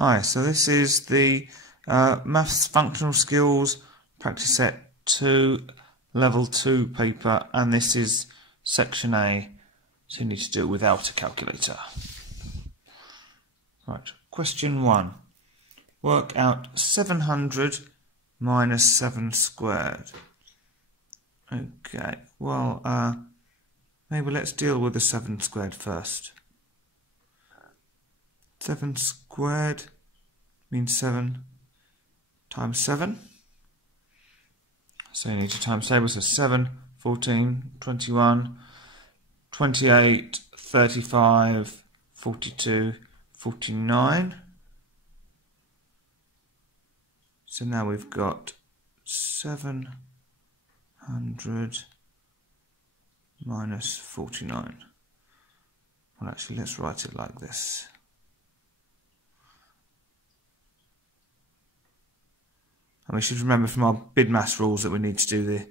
Hi, so this is the Maths Functional Skills Practice Set 2 Level 2 paper, and this is Section A, so you need to do it without a calculator. Right, question 1. Work out 700 minus 7 squared. Okay, well, maybe let's deal with the 7 squared first. 7 squared means 7 times 7. So you need to times tables. So 7, 14, 21, 28, 35, 42, 49. So now we've got 700 minus 49. Well, actually, let's write it like this. And we should remember from our BidMaths rules that we need to do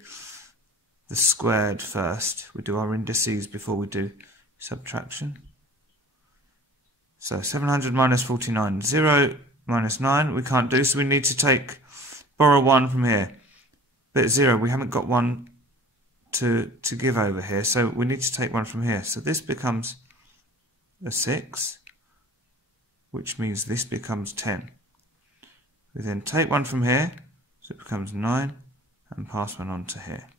the squared first. We do our indices before we do subtraction. So 700 minus 49, 0 minus 9 we can't do, so we need to borrow 1 from here. But 0, we haven't got 1 to give over here, so we need to take 1 from here. So this becomes a 6, which means this becomes 10. We then take 1 from here, so it becomes 9, and pass 1 on to here.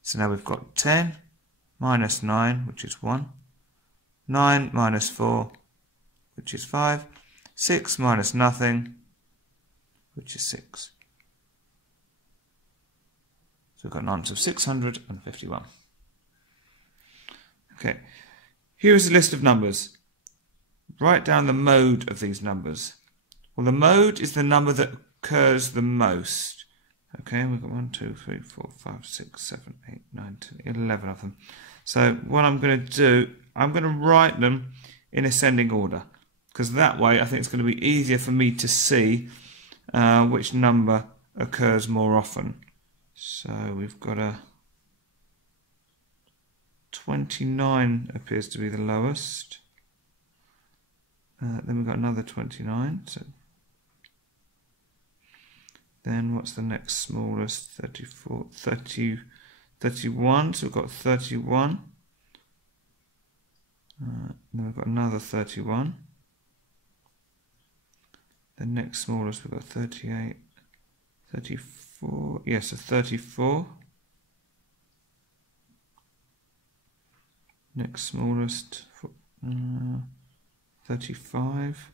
So now we've got 10 minus 9, which is 1, 9 minus 4, which is 5, 6 minus nothing, which is 6. So we've got an answer of 651. Okay, here is a list of numbers. Write down the mode of these numbers. Well, the mode is the number that occurs the most. Okay, we've got 1, 2, 3, 4, 5, 6, 7, 8, 9, 10, 11 of them. So what I'm going to do, I'm going to write them in ascending order, because that way I think it's going to be easier for me to see which number occurs more often. So we've got a 29 appears to be the lowest. Then we've got another 29. So then what's the next smallest? 34, 30, 31. So we've got 31. Then we've got another 31. The next smallest we've got 38, 34. Yes, a 34. Next smallest 35.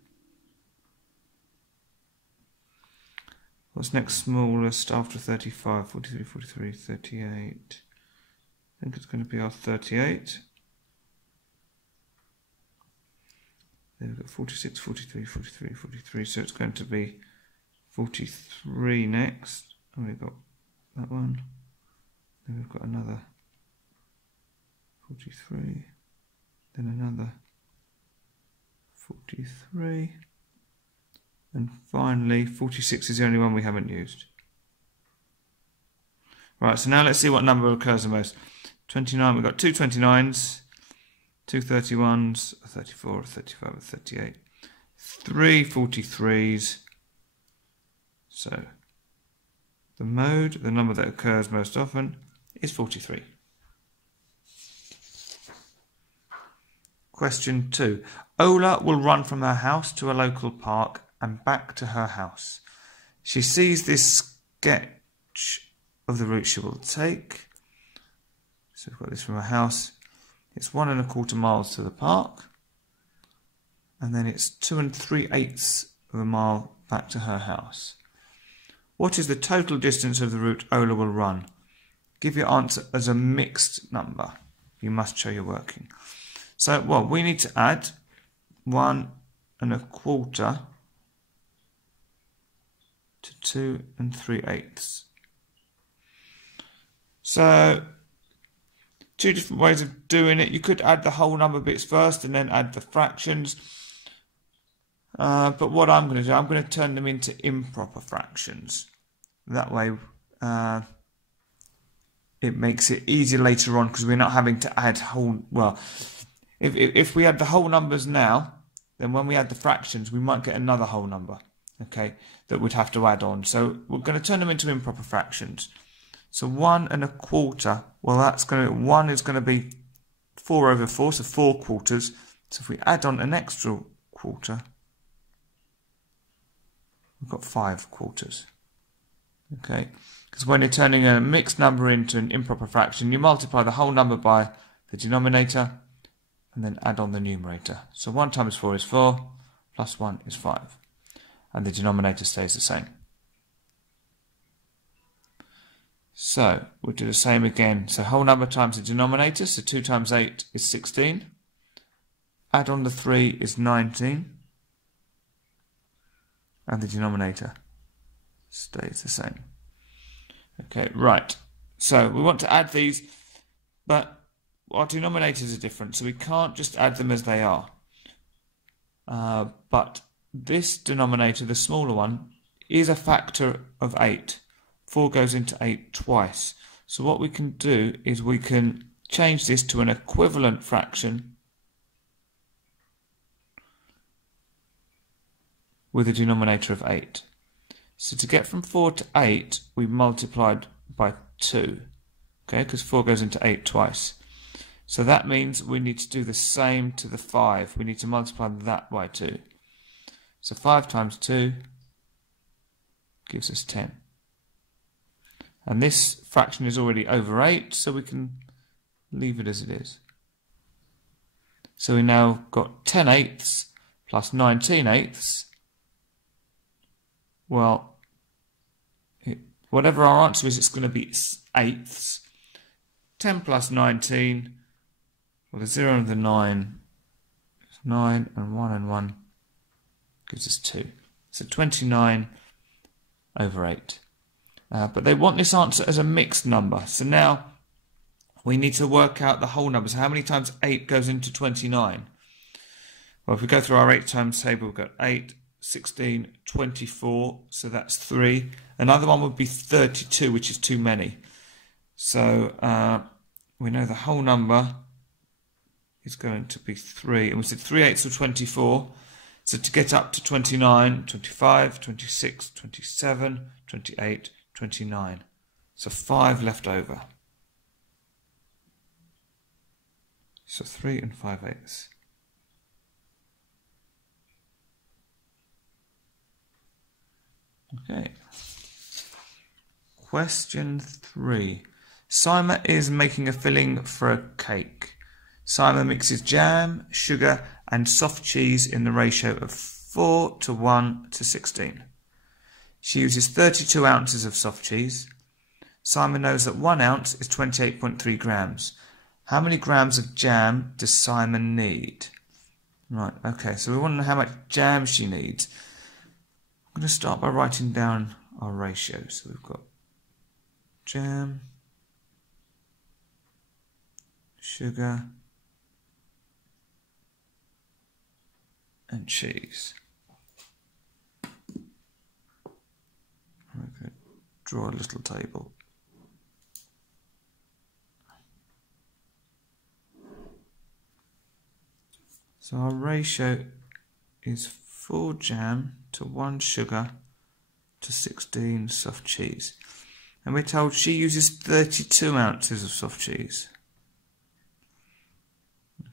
What's next smallest after 35? 43, 43, 38. I think it's going to be our 38. Then we've got 46, 43, 43, 43. So it's going to be 43 next. And we've got that one. Then we've got another 43. Then another 43. And finally, 46 is the only one we haven't used. Right, so now let's see what number occurs the most. 29, we've got two 29s, two 31s, a 34, a 35, a 38, three 43s. So the mode, the number that occurs most often, is 43. Question 2. Ola will run from her house to a local park and back to her house. She sees this sketch of the route she will take. So we've got this from her house. It's 1 1/4 miles to the park, and then it's 2 3/8 of a mile back to her house. What is the total distance of the route Ola will run? Give your answer as a mixed number. You must show you're working. So, well, we need to add 1 1/4 to 2 3/8. So, two different ways of doing it. You could add the whole number bits first and then add the fractions. But what I'm going to do, I'm going to turn them into improper fractions. That way it makes it easier later on, because we're not having to add whole... Well, if we add the whole numbers now, then when we add the fractions, we might get another whole number, okay, that we'd have to add on. So we're going to turn them into improper fractions. So 1 1/4, well, 1 is going to be 4 over 4, so 4 quarters. So if we add on an extra quarter, we've got 5 quarters. Okay, because when you're turning a mixed number into an improper fraction, you multiply the whole number by the denominator and then add on the numerator. So 1 times 4 is 4, plus 1 is 5. And the denominator stays the same. So we'll do the same again. So whole number times the denominator, so 2 times 8 is 16. Add on the 3 is 19. And the denominator stays the same. Okay, right. So we want to add these, but our denominators are different, so we can't just add them as they are. But this denominator, the smaller one, is a factor of 8. 4 goes into 8 twice. So what we can do is we can change this to an equivalent fraction with a denominator of 8. So to get from 4 to 8, we multiplied by 2, okay, because 4 goes into 8 twice. So that means we need to do the same to the 5. We need to multiply that by 2. So 5 times 2 gives us 10. And this fraction is already over 8, so we can leave it as it is. So we now got 10/8 plus 19/8. Well, whatever our answer is, it's going to be 8ths. 10 plus 19, well, the 0 and the 9 is 9, and 1 and 1 gives us 2. So 29 over 8. But they want this answer as a mixed number. So now we need to work out the whole numbers. How many times 8 goes into 29? Well, if we go through our 8 times table, we've got 8, 16, 24, so that's 3. Another one would be 32, which is too many. So we know the whole number is going to be 3. And we said 3/8 of 24. So to get up to 29, 25, 26, 27, 28, 29. So 5 left over. So 3 and 5/8. Okay. Question 3. Simon is making a filling for a cake. Simon mixes jam, sugar and soft cheese in the ratio of 4 to 1 to 16. She uses 32 ounces of soft cheese. Simon knows that 1 ounce is 28.3 grams. How many grams of jam does Simon need? Right, okay, so we want to know how much jam she needs. I'm going to start by writing down our ratio. So we've got jam, sugar, and cheese. I'm going to draw a little table. So our ratio is 4 jam to 1 sugar to 16 soft cheese. And we're told she uses 32 ounces of soft cheese.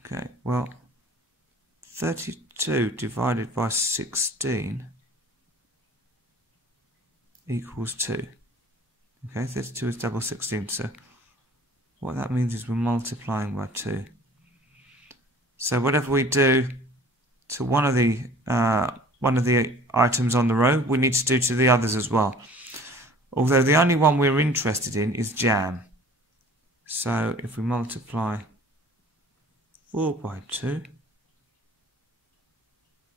Okay, well, 32 divided by 16 equals 2. Okay, 32 is double 16, so what that means is we're multiplying by 2. So whatever we do to one of the items on the row, we need to do to the others as well. Although the only one we're interested in is jam. So if we multiply 4 by 2,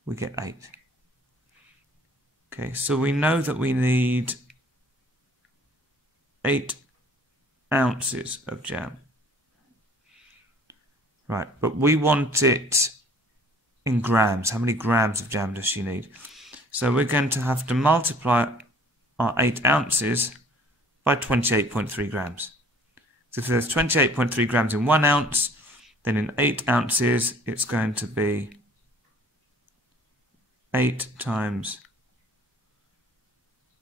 we get 8. Okay, so we know that we need 8 ounces of jam. Right, but we want it in grams. How many grams of jam does she need? So we're going to have to multiply our 8 ounces by 28.3 grams. So if there's 28.3 grams in 1 ounce, then in 8 ounces it's going to be 8 times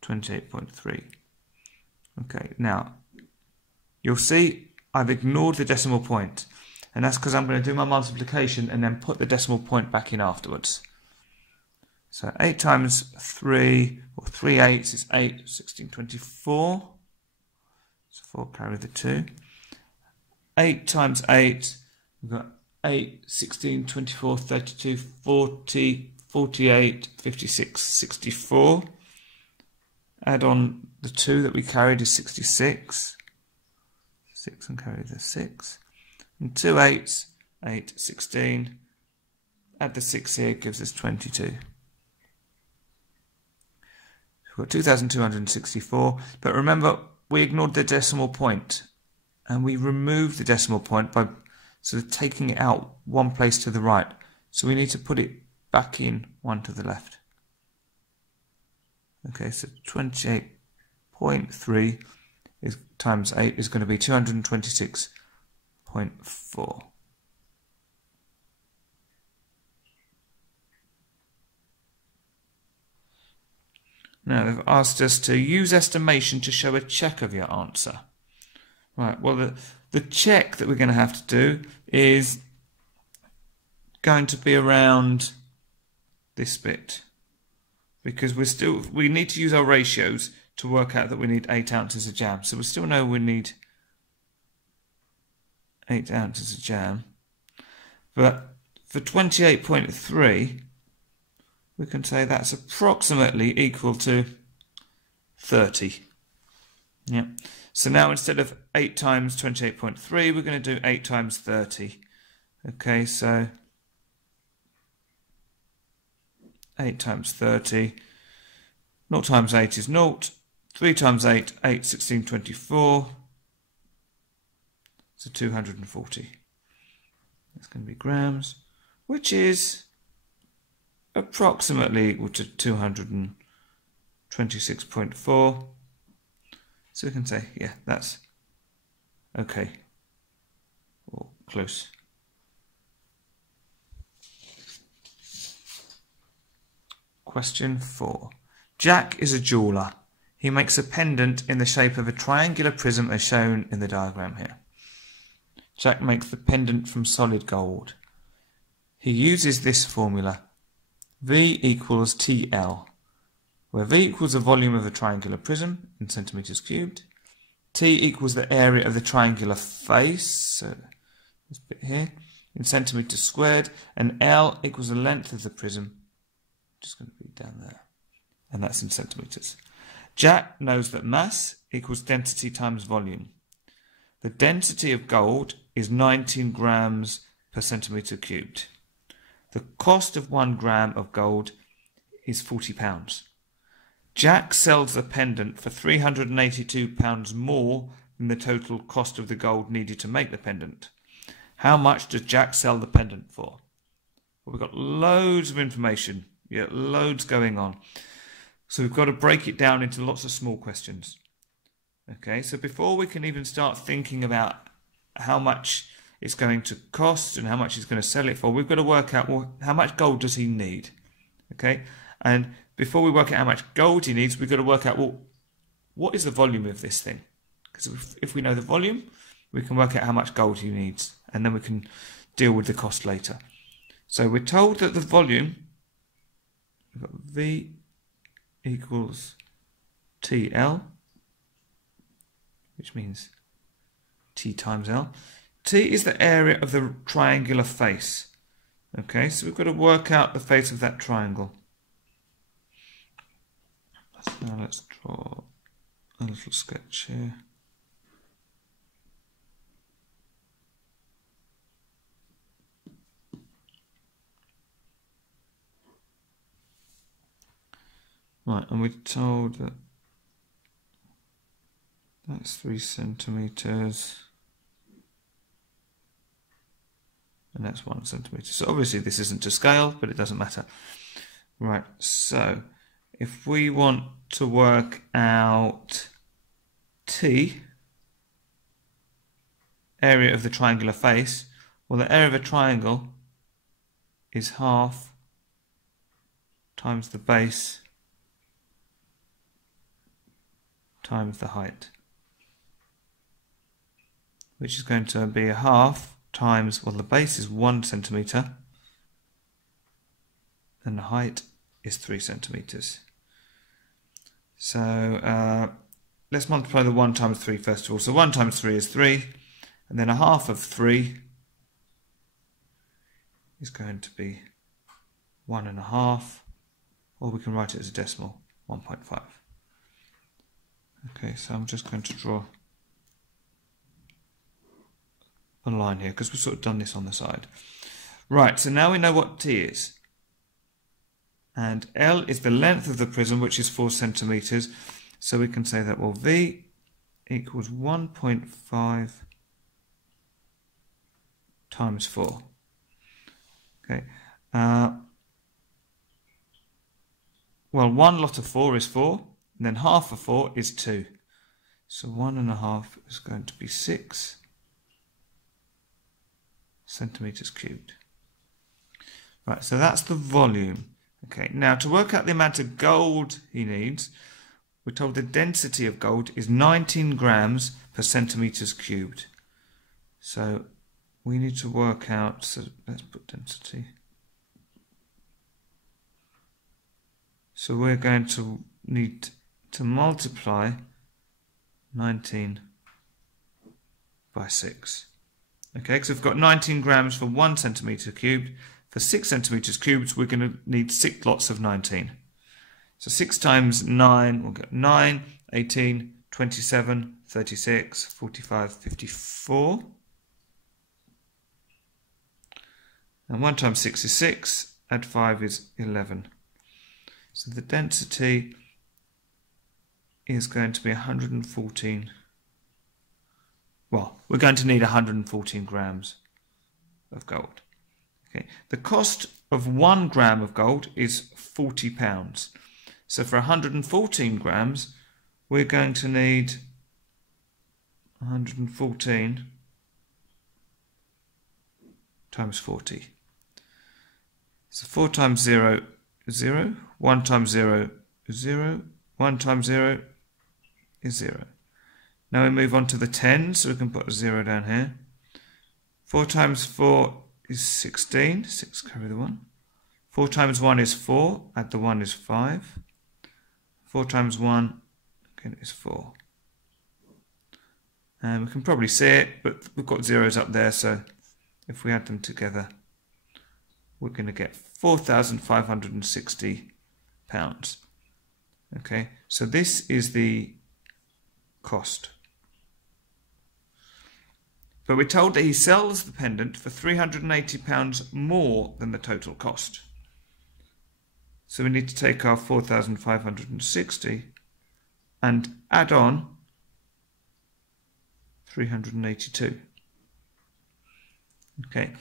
28.3. Okay, now you'll see I've ignored the decimal point, and that's because I'm going to do my multiplication and then put the decimal point back in afterwards. So 8 times 3, or 3 eighths is 8, 16, 24. So 4 carry the 2. 8 times 8, we've got 8, 16, 24, 32, 40, 48, 56, 64. Add on the 2 that we carried is 66. 6 and carry the 6. And 2 eighths, 8, 16. Add the 6 here, gives us 22. We've got 2,264. But remember, we ignored the decimal point. And we removed the decimal point by sort of taking it out one place to the right. So we need to put it back in one to the left. Okay, so 28.3 is times 8 is going to be 226.4. Now they've asked us to use estimation to show a check of your answer. Right, well the check that we're going to have to do is going to be around this bit, because we need to use our ratios to work out that we need 8 ounces of jam. So we still know we need 8 ounces of jam, but for 28.3 we can say that's approximately equal to 30. Yeah. So now instead of 8 times 28.3, we're going to do 8 times 30. Okay, so 8 times 30. 0 times 8 is 0. 3 times 8, 8, 16, 24. So 240. That's going to be grams, which is approximately equal to 226.4. So we can say, yeah, that's okay, or close. Question 4. Jack is a jeweller. He makes a pendant in the shape of a triangular prism as shown in the diagram here. Jack makes the pendant from solid gold. He uses this formula, V equals TL, where V equals the volume of a triangular prism in centimetres cubed, T equals the area of the triangular face, so this bit here, in centimetres squared, and L equals the length of the prism, which is going to be down there, and that's in centimetres. Jack knows that mass equals density times volume. The density of gold is 19 grams per centimetre cubed. The cost of 1 gram of gold is £40. Jack sells the pendant for £382 more than the total cost of the gold needed to make the pendant. How much does Jack sell the pendant for? Well, we've got loads of information, yeah, loads going on. So we've got to break it down into lots of small questions. Okay, so before we can even start thinking about how much it's going to cost and how much he's going to sell it for, we've got to work out, well, how much gold does he need? Okay, and before we work out how much gold he needs, we've got to work out, well, what is the volume of this thing? Because if we know the volume, we can work out how much gold he needs, and then we can deal with the cost later. So we're told that the volume, we've got V equals TL, which means T times L. T is the area of the triangular face. Okay, so we've got to work out the face of that triangle. Now let's draw a little sketch here. Right, and we're told that that's 3 centimetres and that's 1 centimetre. So obviously this isn't to scale, but it doesn't matter. Right, so if we want to work out T, area of the triangular face, well, the area of a triangle is half times the base times the height, which is going to be a half times, well, the base is 1 centimetre and the height is 3 centimetres. So let's multiply the 1 times 3 first of all. So 1 times 3 is 3, and then a half of 3 is going to be 1.5, or we can write it as a decimal, 1.5. Okay, so I'm just going to draw a line here because we've sort of done this on the side. Right, so now we know what T is. And L is the length of the prism, which is 4 centimetres. So we can say that, well, V equals 1.5 times 4. Okay. Well, 1 lot of 4 is 4, and then half of 4 is 2. So 1.5 is going to be 6 centimetres cubed. Right, so that's the volume. Okay, now to work out the amount of gold he needs, we're told the density of gold is 19 grams per centimetres cubed. So we need to work out, so let's put density. So we're going to need to multiply 19 by 6. Okay, because we've got 19 grams for 1 centimetre cubed. For 6 centimetres cubed, we're going to need 6 lots of 19. So 6 times 9, we'll get 9, 18, 27, 36, 45, 54. And 1 times 6 is 6, add 5 is 11. So the density is going to be 114. Well, we're going to need 114 grams of gold. Okay. The cost of 1 gram of gold is £40. So for 114 grams, we're going to need 114 times 40. So 4 times 0 is 0, 1 times 0 is 0, 1 times 0 is 0. Now we move on to the 10, so we can put a 0 down here. 4 times 4 is 16, 6 carry the 1. 4 times 1 is 4, add the 1 is 5. 4 times 1, again, is 4. And we can probably see it, but we've got zeros up there, so if we add them together, we're going to get £4,560. Okay, so this is the cost. But we're told that he sells the pendant for £380 more than the total cost. So we need to take our 4,560 and add on 382. Okay.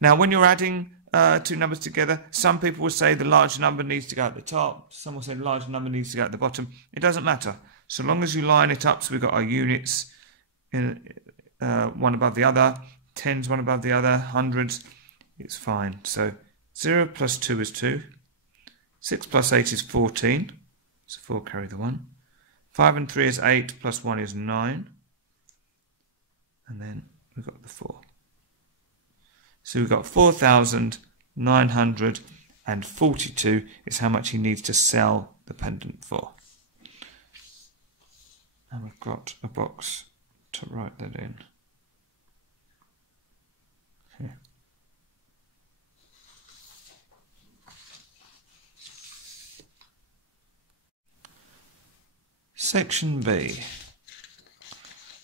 Now when you're adding two numbers together, some people will say the larger number needs to go at the top, some will say the larger number needs to go at the bottom. It doesn't matter. So long as you line it up, so we've got our units in one above the other, tens one above the other, hundreds, it's fine. So 0 plus 2 is 2, 6 plus 8 is 14, so 4 carry the 1, 5 and 3 is 8, plus 1 is 9, and then we've got the 4. So we've got 4,942 is how much he needs to sell the pendant for. And we've got a box to write that in. Okay. Section B.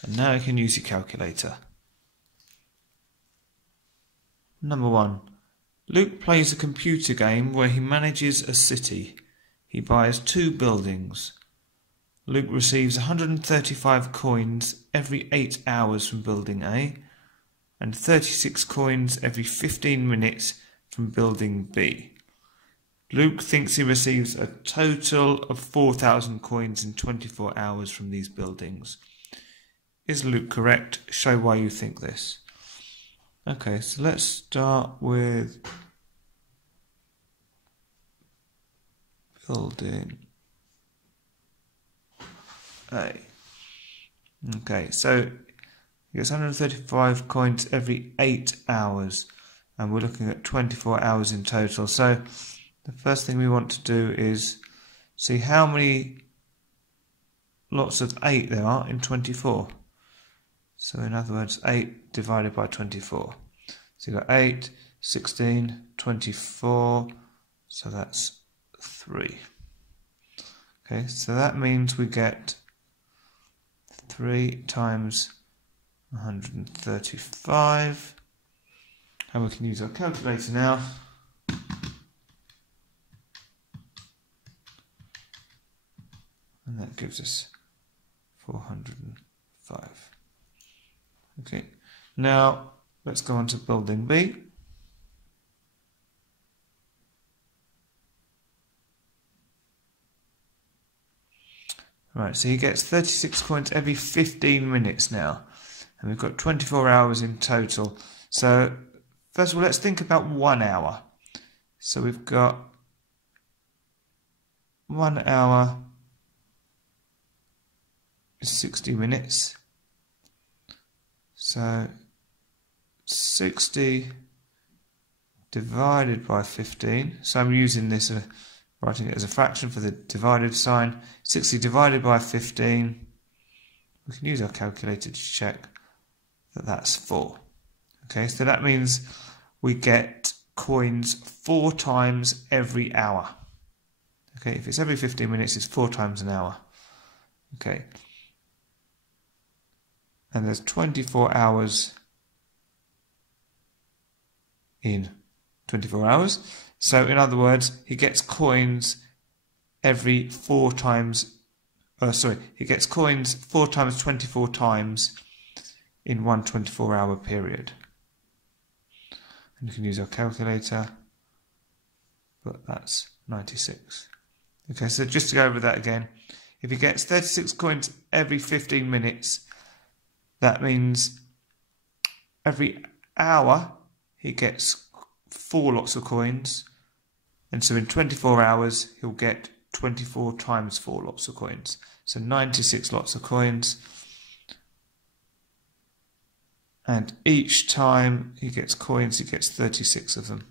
And now you can use your calculator. Number 1. Luke plays a computer game where he manages a city. He buys 2 buildings. Luke receives 135 coins every 8 hours from building A and 36 coins every 15 minutes from building B. Luke thinks he receives a total of 4,000 coins in 24 hours from these buildings. Is Luke correct? Show why you think this. Okay, so let's start with building A. Okay, so he gets 135 coins every 8 hours, and we're looking at 24 hours in total. So the first thing we want to do is see how many lots of 8 there are in 24. So in other words, 8 divided by 24. So you've got 8, 16, 24, so that's 3. Okay, so that means we get 3 times 135, and we can use our calculator now. And that gives us 405. Okay, now let's go on to building B. Right, so he gets 36 coins every 15 minutes now, and we've got 24 hours in total. So first of all, let's think about 1 hour. So we've got 1 hour is 60 minutes. So 60 divided by 15. So I'm using this, writing it as a fraction for the divided sign. 60 divided by 15. We can use our calculator to check that that's 4. Okay, so that means we get coins 4 times every hour. Okay, if it's every 15 minutes, it's 4 times an hour. Okay. And there's 24 hours in 24 hours. So in other words, he gets coins every 4 times, he gets coins 4 times 24 times in one 24-hour period. And you can use our calculator, but that's 96. Okay, so just to go over that again, if he gets 36 coins every 15 minutes, that means every hour he gets 4 lots of coins, and so in 24 hours he'll get 24 times 4 lots of coins, so 96 lots of coins, and each time he gets coins he gets 36 of them.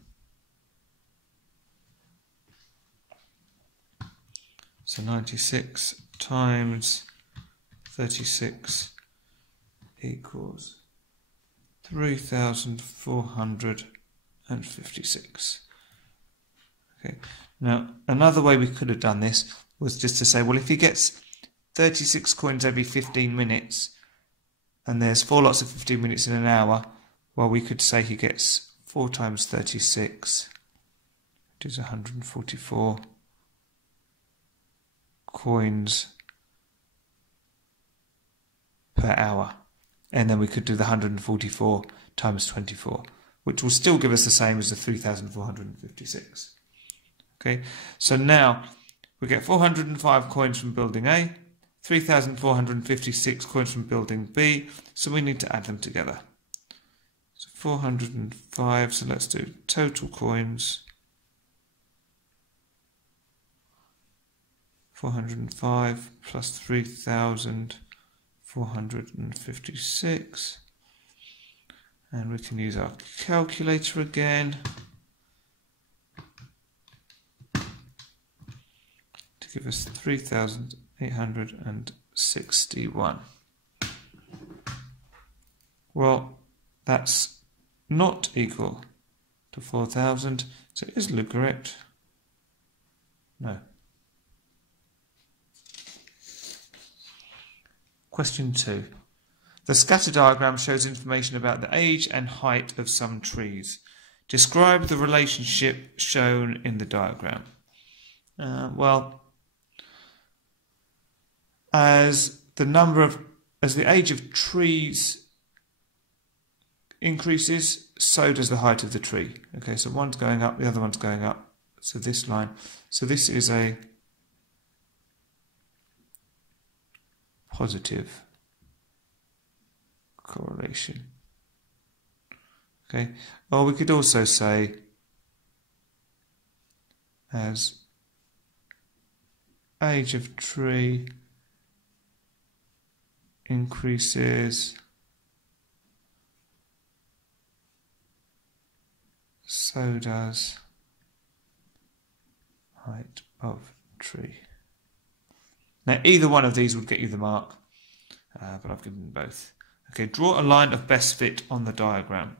So 96 times 36 equals 3,456. Okay. Now, another way we could have done this was just to say, well, if he gets 36 coins every 15 minutes, and there's 4 lots of 15 minutes in an hour, well, we could say he gets 4 times 36, which is 144 coins per hour. And then we could do the 144 times 24, which will still give us the same as the 3,456. Okay, so now we get 405 coins from building A, 3,456 coins from building B, so we need to add them together. So 405, so let's do total coins. 405 plus 3,456, and we can use our calculator again to give us 3,861. Well, that's not equal to 4,000, so is Luke correct? No. Question 2. The scatter diagram shows information about the age and height of some trees. Describe the relationship shown in the diagram. Well, as the age of trees increases, so does the height of the tree. Okay, so one's going up, the other one's going up. So this line. So this is a positive correlation. Okay, or we could also say as age of tree increases, so does height of tree. Now either one of these would get you the mark, but I've given them both. Okay, draw a line of best fit on the diagram.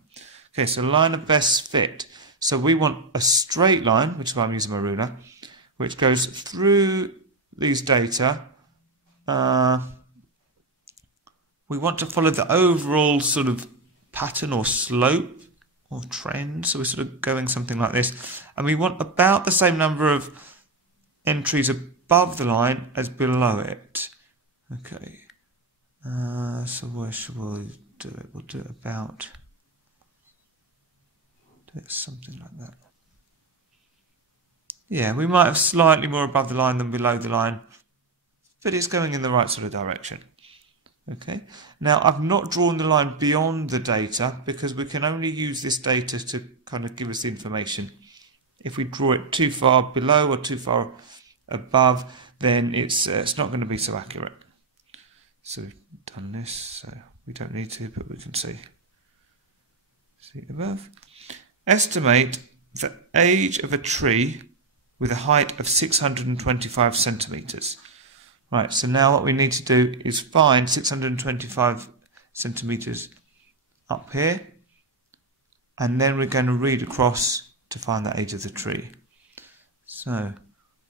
Okay, so line of best fit. So we want a straight line, which is why I'm using my ruler, which goes through these data. We want to follow the overall sort of pattern or slope or trend. So we're sort of going something like this. And we want about the same number of entries above the line as below it. Okay. So where should we do it? We'll do it about... do it something like that. Yeah, we might have slightly more above the line than below the line, but it's going in the right sort of direction. Okay, now I've not drawn the line beyond the data because we can only use this data to kind of give us the information. If we draw it too far below or too far above, then it's not going to be so accurate. So we've done this, so we don't need to, but we can see above. Estimate the age of a tree with a height of 625 centimetres. Right, so now what we need to do is find 625 centimetres up here, and then we're going to read across to find the age of the tree. So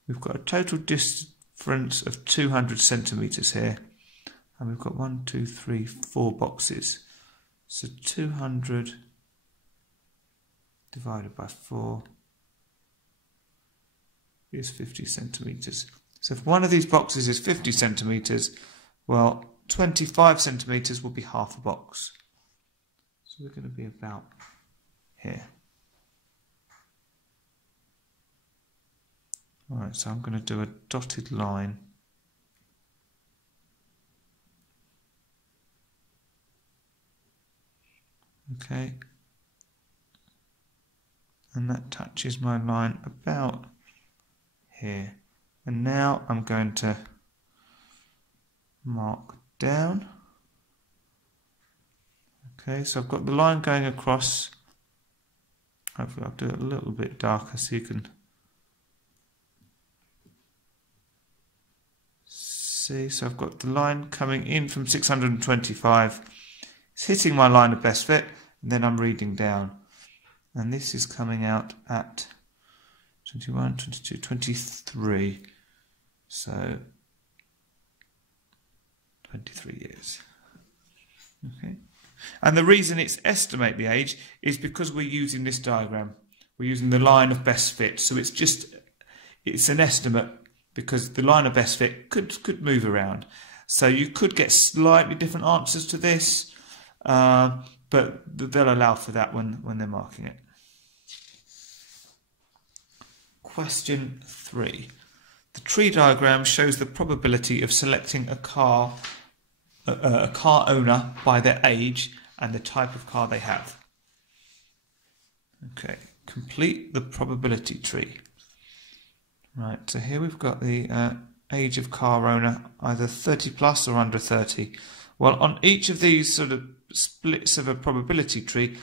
we've got a total difference of 200 centimetres here, and we've got 1, 2, 3, 4 boxes. So 200 divided by 4 is 50 centimetres. So if one of these boxes is 50 centimetres, well, 25 centimetres will be half a box. So we're going to be about here. Alright, so I'm going to do a dotted line. Okay. And that touches my line about here. And now I'm going to mark down. Okay, so I've got the line going across. Hopefully I'll do it a little bit darker so you can see. So I've got the line coming in from 625. It's hitting my line of best fit, and then I'm reading down. And this is coming out at 21, 22, 23. So 23 years. Okay. And the reason it's estimate the age is because we're using this diagram. We're using the line of best fit. So it's an estimate because the line of best fit could move around. So you could get slightly different answers to this, but they'll allow for that when they're marking it. Question 3. The tree diagram shows the probability of selecting a car owner by their age and the type of car they have. Okay, complete the probability tree. Right, so here we've got the age of car owner, either 30 plus or under 30. Well, on each of these sort of splits of a probability tree,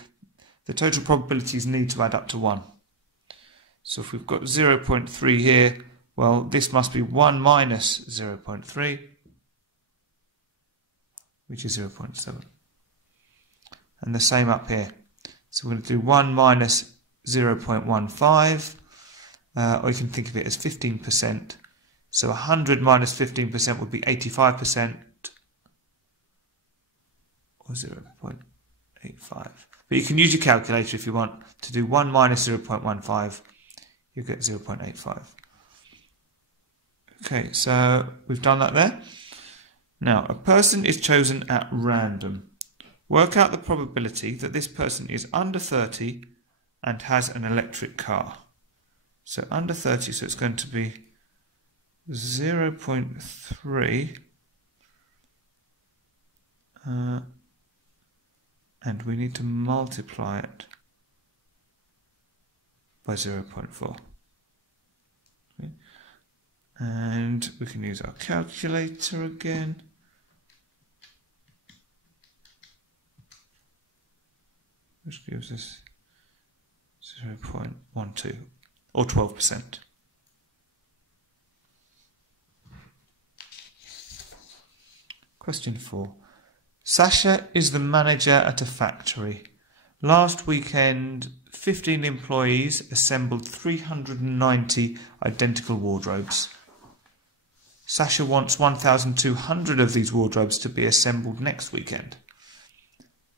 the total probabilities need to add up to 1. So if we've got 0.3 here, well, this must be 1 minus 0.3, which is 0.7. And the same up here. So we're going to do 1 minus 0.15, or you can think of it as 15%. So 100 minus 15% would be 85%, or 0.85. But you can use your calculator if you want to do 1 minus 0.15. You get 0.85. Okay, so we've done that there. Now, a person is chosen at random. Work out the probability that this person is under 30 and has an electric car. So under 30, so it's going to be 0.3. And we need to multiply it by 0.4. Okay. And we can use our calculator again. Which gives us 0.12 or 12%. Question 4. Sasha is the manager at a factory. Last weekend, 15 employees assembled 390 identical wardrobes. Sasha wants 1,200 of these wardrobes to be assembled next weekend.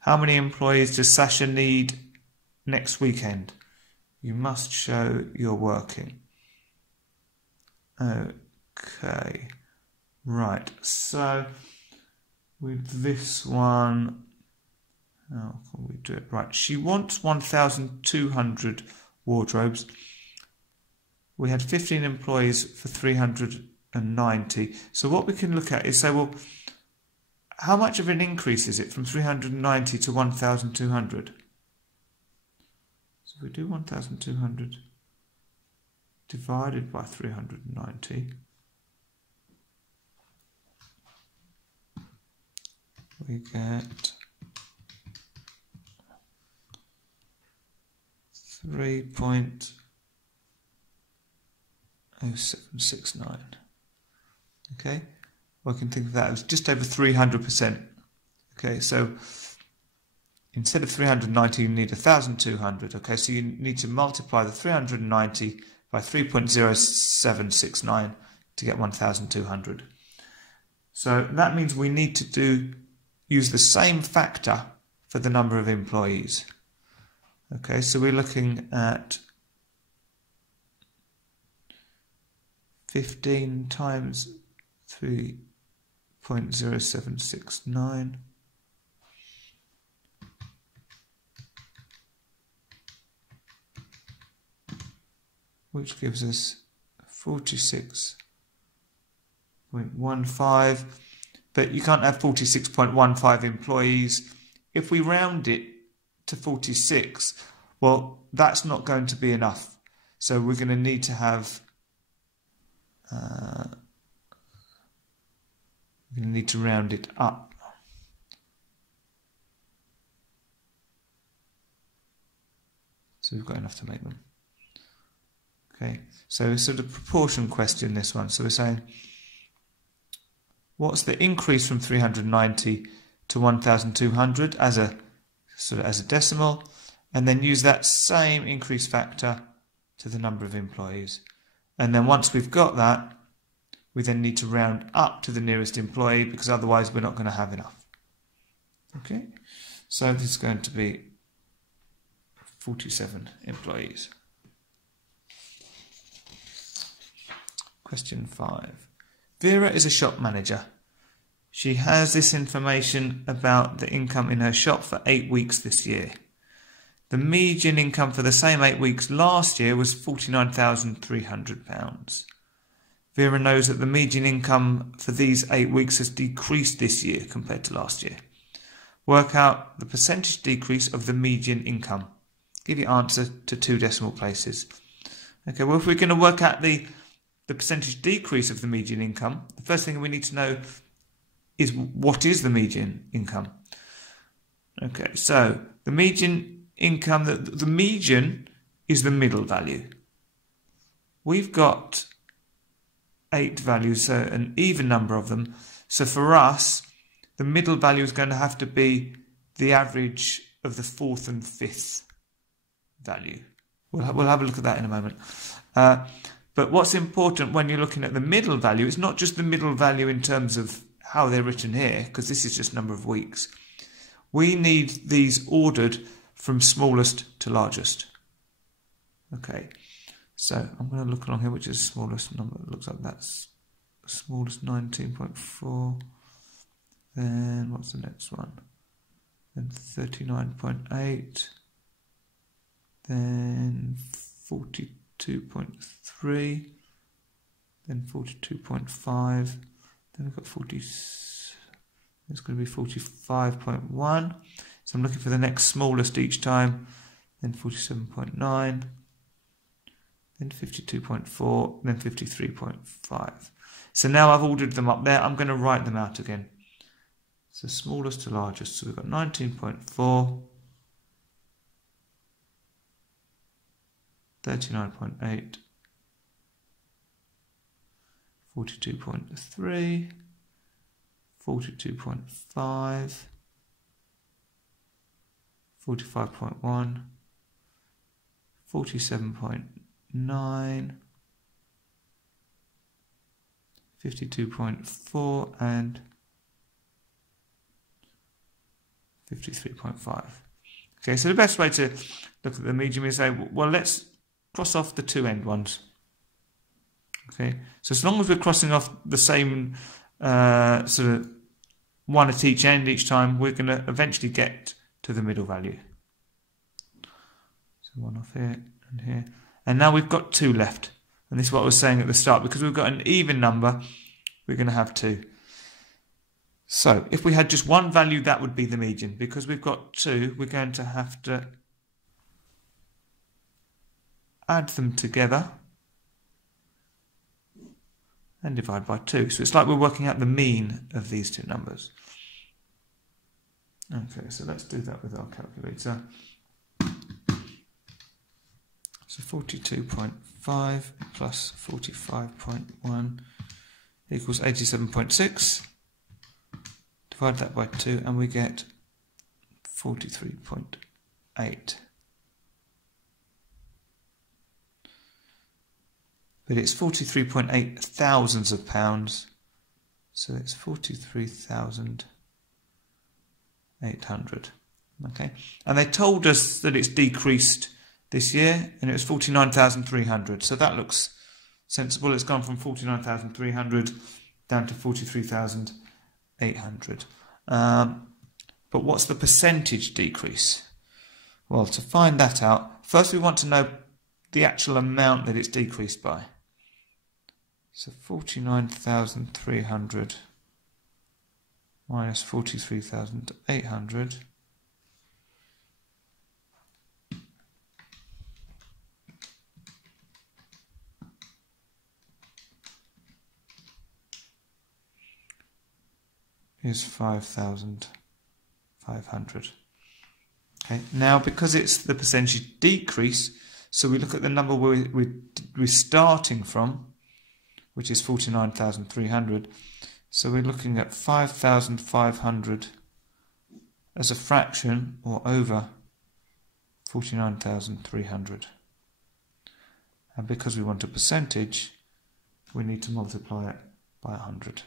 How many employees does Sasha need next weekend? You must show you're working. Okay. Right. So with this one, how can we do it? Right. She wants 1,200 wardrobes. We had 15 employees for 390. So what we can look at is say, well, how much of an increase is it from 390 to 1,200? So if we do 1,200 divided by 390, we get 3.0769. Okay, well, I can think of that as just over 300%. Okay, so instead of 390, you need 1,200. Okay, so you need to multiply the 390 by 3.0769 to get 1,200. So that means we need to use the same factor for the number of employees. Okay, so we're looking at 15 times 3.0769 which gives us 46.15, but you can't have 46.15 employees. If we round it to 46, well, that's not going to be enough. So we're going to need to have we're going to need to round it up. So we've got enough to make them. Okay, so it's sort of proportion question, this one. So we're saying, what's the increase from 390 to 1,200 as a decimal, and then use that same increase factor to the number of employees. And then once we've got that, we then need to round up to the nearest employee, because otherwise we're not going to have enough. Okay, so this is going to be 47 employees. Question 5. Vera is a shop manager. She has this information about the income in her shop for 8 weeks this year. The median income for the same 8 weeks last year was £49,300. Vera knows that the median income for these 8 weeks has decreased this year compared to last year. Work out the percentage decrease of the median income. Give your answer to 2 decimal places. Okay, well, if we're going to work out the percentage decrease of the median income, the first thing we need to know is what is the median income. Okay, so the median income, the median is the middle value. We've got 8 values, so an even number of them. So for us, the middle value is going to have to be the average of the 4th and 5th value. We'll have a look at that in a moment. But what's important when you're looking at the middle value, it's not just the middle value in terms of how they're written here, because this is just number of weeks. We need these ordered from smallest to largest. Okay, so I'm going to look along here, which is the smallest number. It looks like that's the smallest, 19.4. Then what's the next one? Then 39.8. Then 42.3. Then 42.5. Then we've got 40. It's going to be 45.1. So I'm looking for the next smallest each time. Then 47.9. then 52.4, then 53.5. So now I've ordered them up there. I'm going to write them out again. So smallest to largest. So we've got 19.4, 39.8, 42.3, 42.5, 45.1, 47.9, 52.4 and 53.5. Okay, so the best way to look at the median is say, well, let's cross off the two end ones. Okay, so as long as we're crossing off the same sort of one at each end each time, we're going to eventually get to the middle value. So one off here and here. And now we've got two left. And this is what I was saying at the start. Because we've got an even number, we're going to have two. So if we had just one value, that would be the median. Because we've got two, we're going to have to add them together and divide by 2. So it's like we're working out the mean of these two numbers. Okay, so let's do that with our calculator. So 42.5 plus 45.1 equals 87.6. Divide that by 2 and we get 43.8. But it's 43.8 thousands of pounds, so it's 43,800. Okay, and they told us that it's decreased this year, and it was 49,300. So that looks sensible. It's gone from 49,300 down to 43,800. But what's the percentage decrease? Well, to find that out, first we want to know the actual amount that it's decreased by. So 49,300 minus 43,800 is 5,500. Okay, now because it's the percentage decrease, so we look at the number we're starting from, which is 49,300. So we're looking at 5,500 as a fraction or over 49,300. And because we want a percentage, we need to multiply it by 100.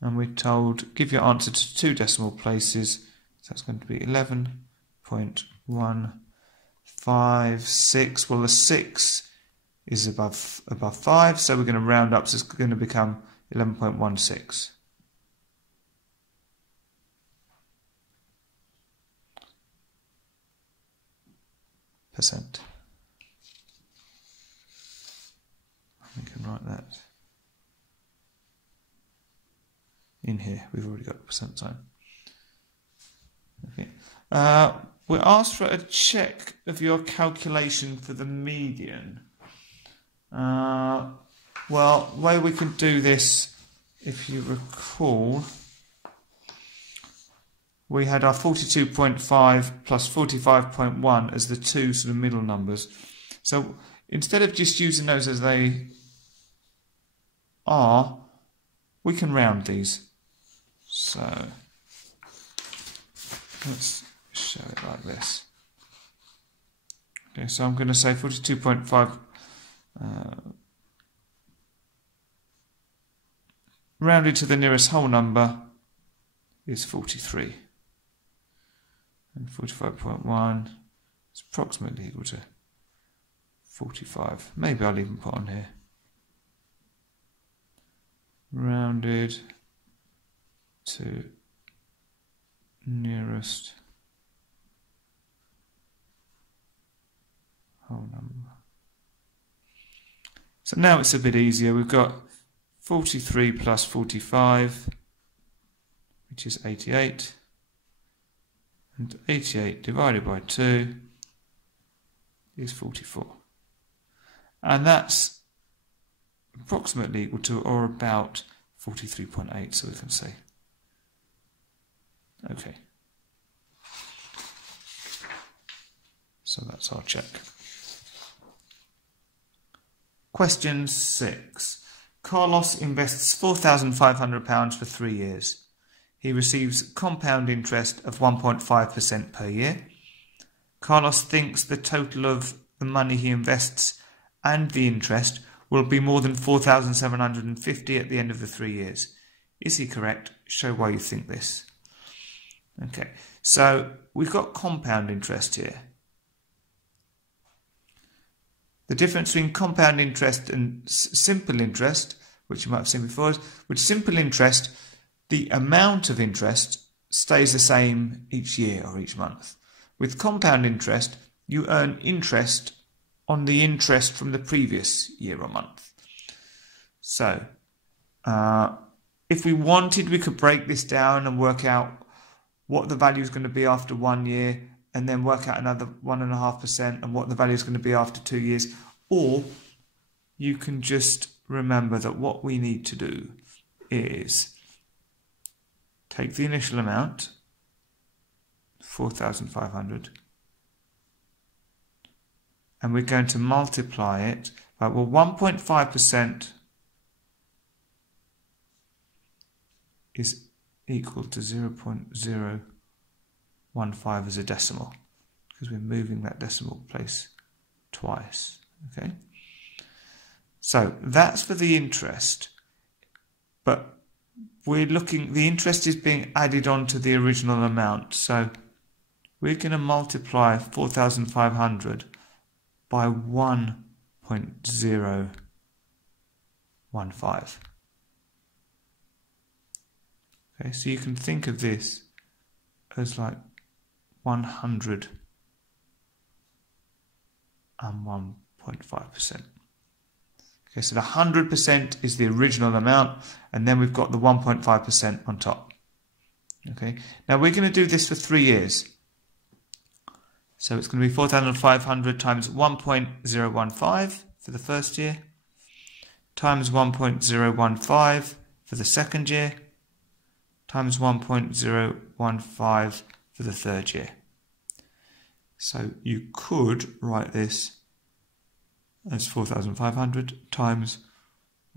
And we're told, give your answer to 2 decimal places. So that's going to be 11.156. Well, the 6 is above 5, so we're going to round up, so it's going to become 11.16. %. We can write that in here. We've already got the % sign. Okay. We're asked for a check of your calculation for the median. Well, the way we can do this, if you recall, we had our 42.5 plus 45.1 as the two sort of middle numbers. So instead of just using those as they are, we can round these. So let's show it like this. Okay, so I'm going to say 42.5 rounded to the nearest whole number is 43. And 45.1 is approximately equal to 45. Maybe I'll even put on here. Rounded to nearest whole number. So now it's a bit easier. We've got 43 plus 45, which is 88, and 88 divided by 2 is 44. And that's approximately equal to or about 43.8, so we can say, okay. So that's our check. Question 6. Carlos invests £4,500 for 3 years. He receives compound interest of 1.5% per year. Carlos thinks the total of the money he invests and the interest will be more than 4,750 at the end of the 3 years. Is he correct? Show why you think this. Okay, so we've got compound interest here. The difference between compound interest and simple interest, which you might have seen before, is with simple interest, the amount of interest stays the same each year or each month. With compound interest, you earn interest on the interest from the previous year or month. So, if we wanted, we could break this down and work out what the value is going to be after 1 year, and then work out another 1.5% and what the value is going to be after 2 years. Or you can just remember that what we need to do is take the initial amount, 4,500, and we're going to multiply it by, well, 1.5% is equal to 0.015 as a decimal, because we're moving that decimal place twice. Okay, so that's for the interest, but we're looking, the interest is being added on to the original amount, so we're going to multiply 4,500 by 1.015. Okay, so you can think of this as like 100 and 1.5%. Okay, so the 100% is the original amount, and then we've got the 1.5% on top. Okay, now we're going to do this for 3 years. So it's going to be 4,500 times 1.015 for the first year, times 1.015 for the second year, times 1.015 for the third year. So you could write this as 4,500 times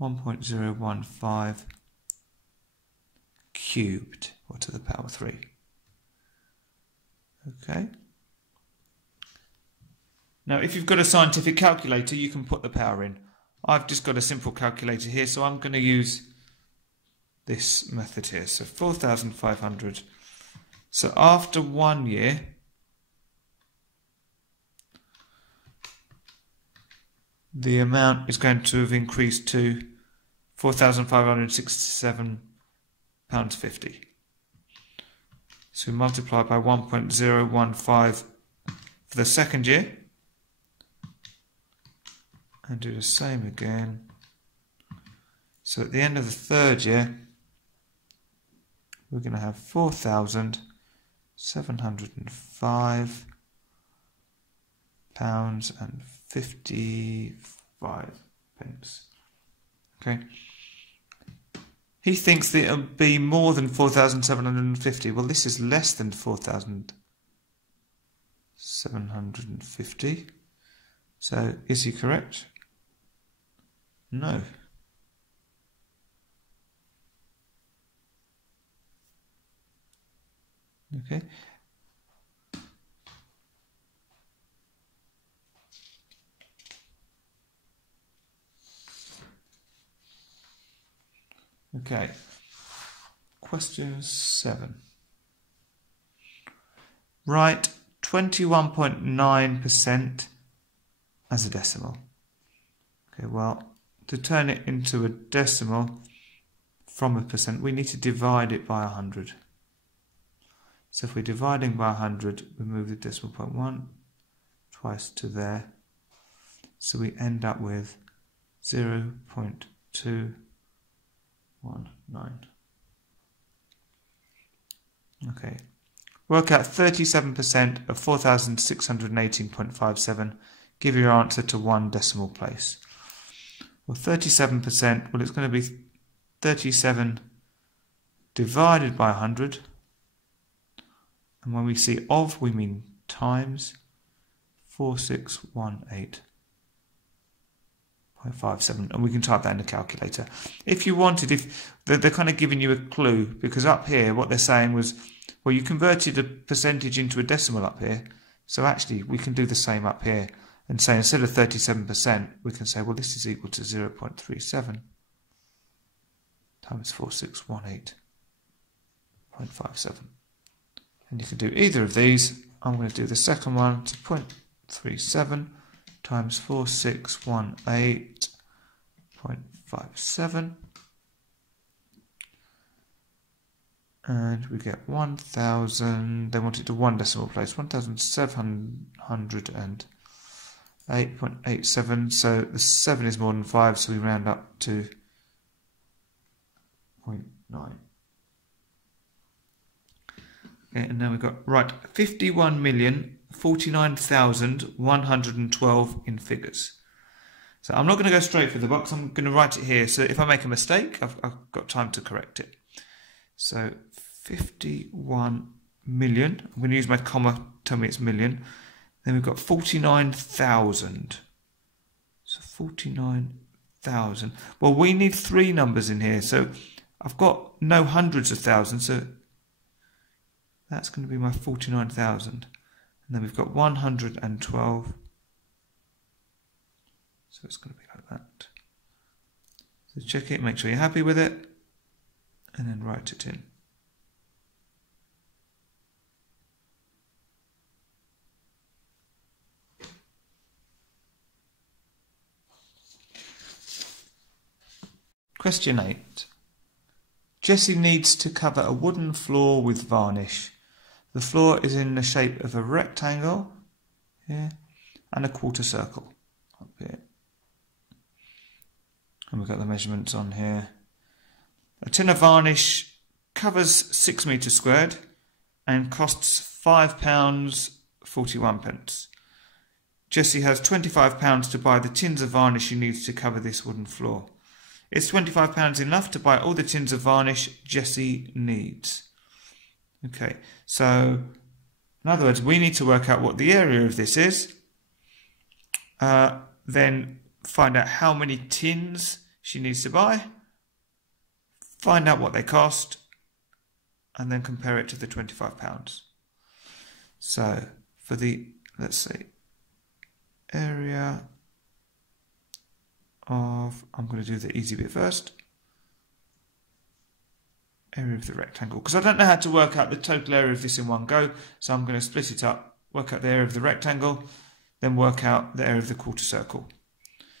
1.015 cubed, or to the power 3. Okay. Now, if you've got a scientific calculator, you can put the power in. I've just got a simple calculator here, so I'm going to use this method here. So 4,500. So after 1 year, the amount is going to have increased to £4,567.50. So we multiply by 1.015 for the second year, and do the same again. So at the end of the third year, we're going to have £4,705.55. Okay. He thinks that it'll be more than 4,750. Well, this is less than 4,750. So is he correct? No. Okay. Okay. Question 7. Write 21.9% as a decimal. Okay, well, to turn it into a decimal from a percent, we need to divide it by 100. So if we're dividing by 100, we move the decimal point 1 twice to there. So we end up with 0.2 Okay. Work out 37% of 4,618.57. Give your answer to one decimal place. Well, 37%, well, it's going to be 37 divided by 100. And when we see of, we mean times 4618.57. And we can type that in the calculator. If you wanted, if they're kind of giving you a clue, because up here, what they're saying was, well, you converted a percentage into a decimal up here. So actually, we can do the same up here and say instead of 37%, we can say, well, this is equal to 0.37 times 4618.57. And you can do either of these. I'm going to do the second one. It's 0.37 times 4618.57. And we get 1,000. They want it to one decimal place. 1,708.87. So the 7 is more than 5, so we round up to 0.9. Okay, and now we've got, right, 51,049,112 in figures. So I'm not going to go straight for the box. I'm going to write it here. So if I make a mistake, I've got time to correct it. So 51 million. I'm going to use my comma, tell me it's million. Then we've got 49,000. So 49,000. Well, we need three numbers in here. So I've got no hundreds of thousands. So that's going to be my 49,000. And then we've got 112. So it's going to be like that. So check it, make sure you're happy with it. And then write it in. Question 8. Jessie needs to cover a wooden floor with varnish. The floor is in the shape of a rectangle here and a quarter circle up here. And we've got the measurements on here. A tin of varnish covers 6 metres squared and costs £5.41. Jessie has £25 to buy the tins of varnish she needs to cover this wooden floor. Is £25 enough to buy all the tins of varnish Jessie needs? Okay, so in other words, we need to work out what the area of this is, then find out how many tins she needs to buy, find out what they cost, and then compare it to the £25. So for the, let's see, area of, I'm going to do the easy bit first, area of the rectangle, because I don't know how to work out the total area of this in one go, so I'm going to split it up, work out the area of the rectangle, then work out the area of the quarter circle.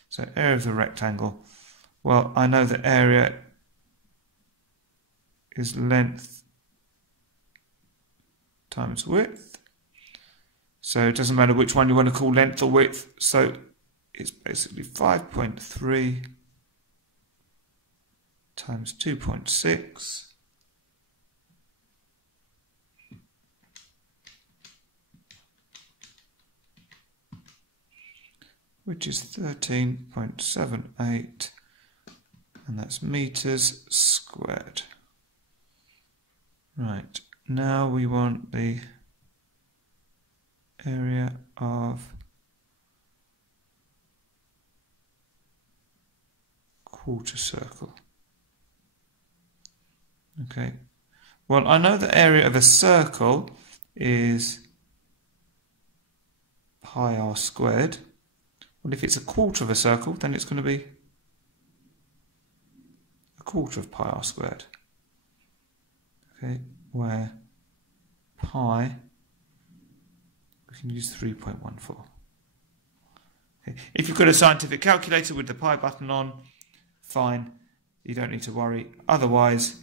So area of the rectangle, well, I know the area is length times width, so it doesn't matter which one you want to call length or width, so it's basically 5.3 times 2.6 which is 13.78, and that's meters squared. Right, now we want the area of quarter circle. Okay, well, I know the area of a circle is pi r squared. Well, if it's a quarter of a circle, then it's going to be a quarter of pi r squared. Okay, where pi, we can use 3.14. Okay. If you've got a scientific calculator with the pi button on, fine, you don't need to worry. Otherwise,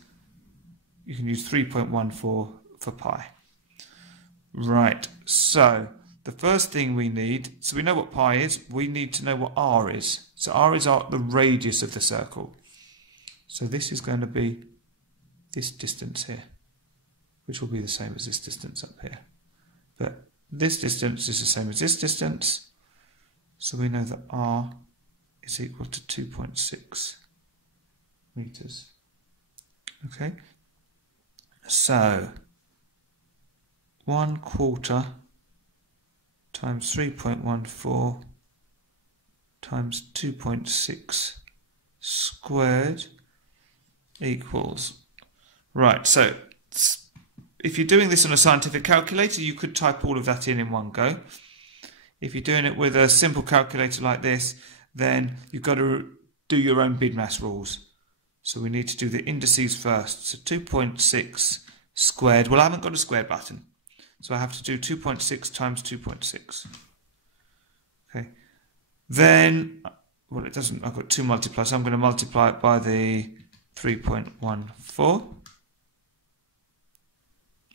you can use 3.14 for pi. Right, so the first thing we need, so we know what pi is, we need to know what r is. So r is the radius of the circle. So this is going to be this distance here, which will be the same as this distance up here. But this distance is the same as this distance, so we know that r is equal to 2.6 meters. Okay, so 1/4 times 3.14 times 2.6 squared equals, right, so if you're doing this on a scientific calculator, you could type all of that in one go. If you're doing it with a simple calculator like this, then you've got to do your own BIDMAS rules. So we need to do the indices first. So 2.6 squared, well, I haven't got a squared button, so I have to do 2.6 times 2.6. Okay, then, well, it doesn't, I've got 2 multipliers, so I'm going to multiply it by the 3.14.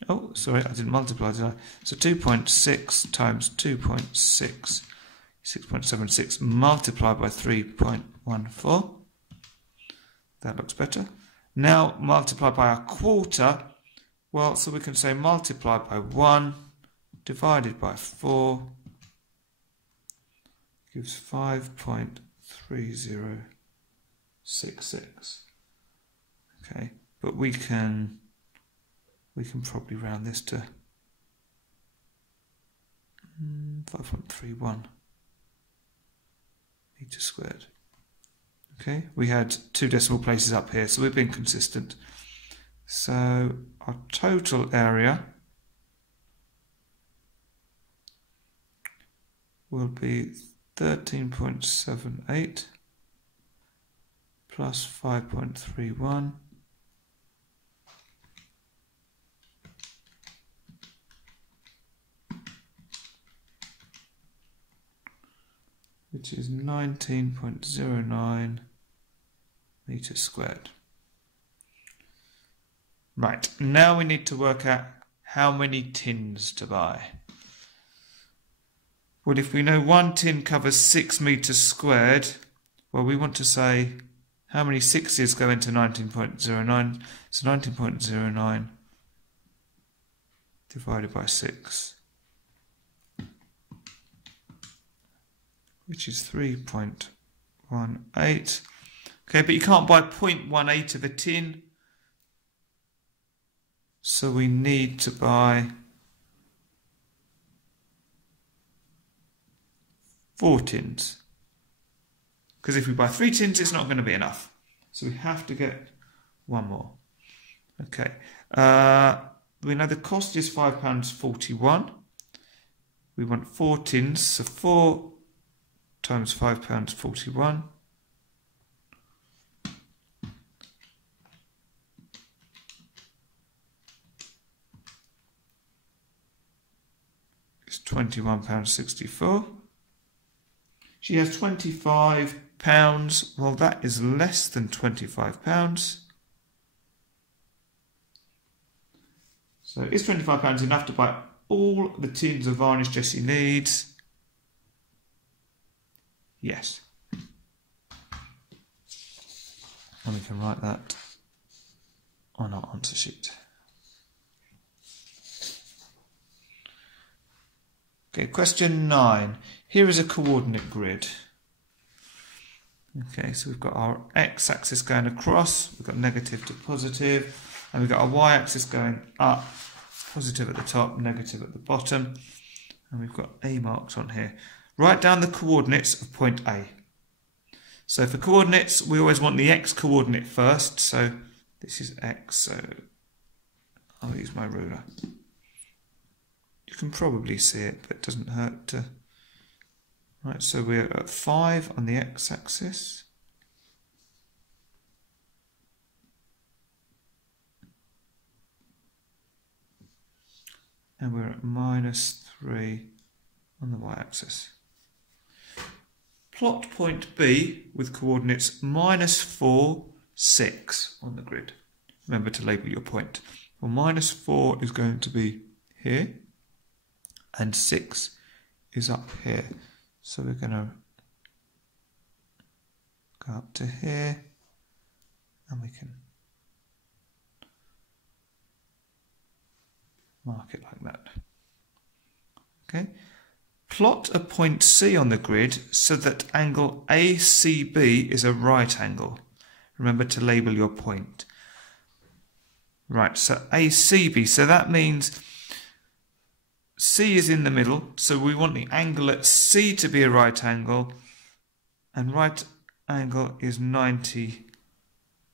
Oh, sorry, I didn't multiply, did I? So 2.6 times 2.6, 6.76, multiplied by 3.14. That looks better. Now multiply by 1/4. Well, so we can say multiply by 1 divided by 4 gives 5.3066. Okay, but we can probably round this to 5.31 meters squared. Okay, we had 2 decimal places up here, so we've been consistent. So our total area will be 13.78 plus 5.31 which is 19.09 meters squared. Right, now we need to work out how many tins to buy. Well, if we know 1 tin covers 6 meters squared, well, we want to say how many 6s go into 19.09. So 19.09 divided by 6, which is 3.18. Okay, but you can't buy 0.18 of a tin, so we need to buy 4 tins. Because if we buy 3 tins, it's not going to be enough. So we have to get 1 more. Okay. We know the cost is £5.41. We want 4 tins, so 4 times £5.41. It's £21.64. She has £25. Well, that is less than £25. So is £25 enough to buy all the tins of varnish Jessie needs? Yes. And we can write that on our answer sheet. Okay, question 9. Here is a coordinate grid. Okay, so we've got our x-axis going across, we've got negative to positive, and we've got our y-axis going up, positive at the top, negative at the bottom, and we've got A marked on here. Write down the coordinates of point A. So for coordinates, we always want the x coordinate first, so this is x, so I'll use my ruler. You can probably see it, but it doesn't hurt to... Right, so we're at 5 on the x-axis. And we're at -3 on the y-axis. Plot point B with coordinates -4, 6 on the grid. Remember to label your point. Well, -4 is going to be here, and 6 is up here. So we're going to go up to here, and we can mark it like that. Okay. Plot a point C on the grid so that angle ACB is a right angle. Remember to label your point. Right, so ACB, so that means C is in the middle, so we want the angle at C to be a right angle, and right angle is 90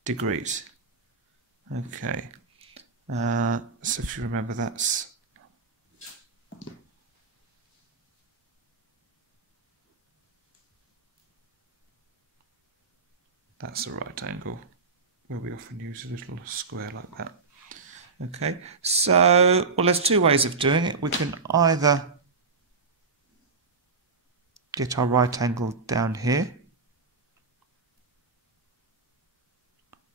degrees. Okay, so if you remember that's a right angle, where we often use a little square like that. Okay, so, well, there's two ways of doing it. We can either get our right angle down here.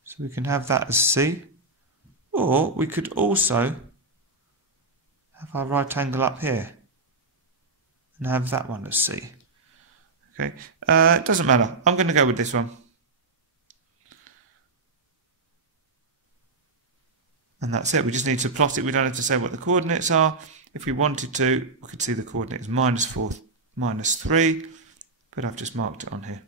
So we can have that as C. Or we could also have our right angle up here and have that one as C. Okay, it doesn't matter. I'm going to go with this one. And that's it. We just need to plot it. We don't have to say what the coordinates are. If we wanted to, we could see the coordinates -4, -3, but I've just marked it on here.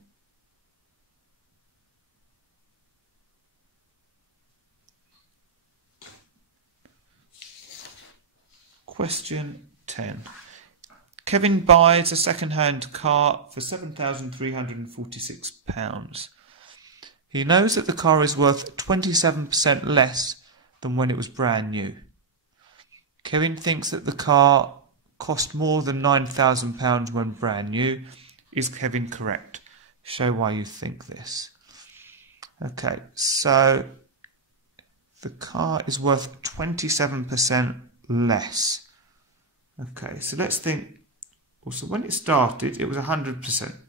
Question 10. Kevin buys a second-hand car for £7,346. He knows that the car is worth 27% less than when it was brand new. Kevin thinks that the car cost more than £9,000 when brand new. Is Kevin correct? Show why you think this. Okay, so the car is worth 27% less. Okay, so let's think. Also, when it started, it was 100%.